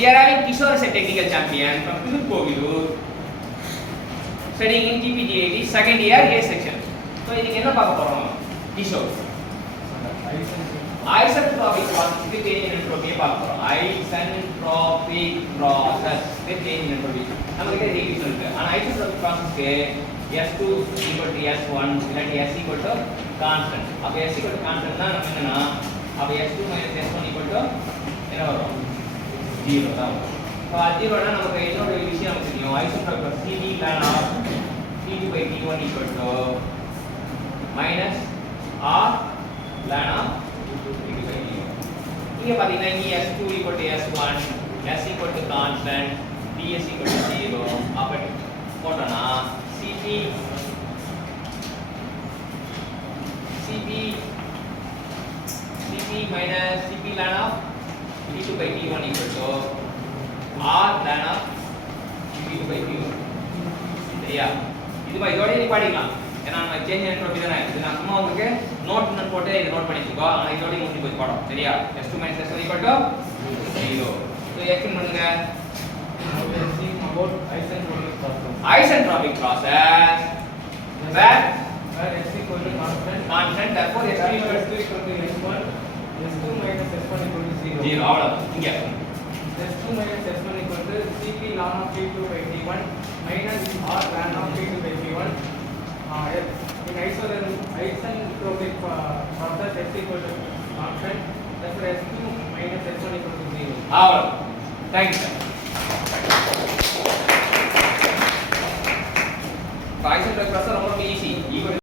We are having Kishore as a technical champion from Tirupkovilur, studying in TPGIT second year A section. So இதுக்கு என்ன பார்க்க போறோம்? Kishore. Isentropic process with change in entropy பார்க்க போறோம். Isentropic process with change in entropy. நமக்கு இது equation இருக்கு. ஆனா isentropic processக்கு S2 equal to S1 இல்லாட்டி S equal to constant. அப்ப S equal to constant தான் நம்ம என்னன்னா அப்ப S2 S1 equal to என்ன வரும்? 0 தான் வரும். So 0 னா நமக்கு இன்னொரு விஷயம் நமக்கு தெரியும். Isentropic process Cv ln of T2 by T1 equal to minus R ln of T2 by T1. இங்க பாத்தீங்கன்னா இங்க S2 equal to S1, S equal to constant, ds equal to 0 அப்ப போட்டோம்னா Cp minus Cp ln of T2 by T1 equal to R ln of T2 by T1. சரியா? இது இதோட நீ படிக்கலாம். ஏன்னா நம்ம சேஞ்ச் என்ட்ரோபி தானே. இது நான் சும்மா உங்களுக்கு நோட் போட்டு இத நோட் பண்ணிக்கோ. ஆனா இதோட முடிஞ்சு போய் பாடம். சரியா? S2 minus S1 equal to 0. So explain பண்ணுங்க. About isentropic process. Isentropic process where X equal to constant. therefore S2 equal to S1, S2 minus S1 equal to 0. 0 அவ்வளவுதான். இங்க S2 minus S1 equal to Cp ln of T2 by T1 minus R ln of T2 by T1. In isentropic process X equal to constant. Therefore S2 minus S1 equal to 0. அவ்வளவுதான். Thank you.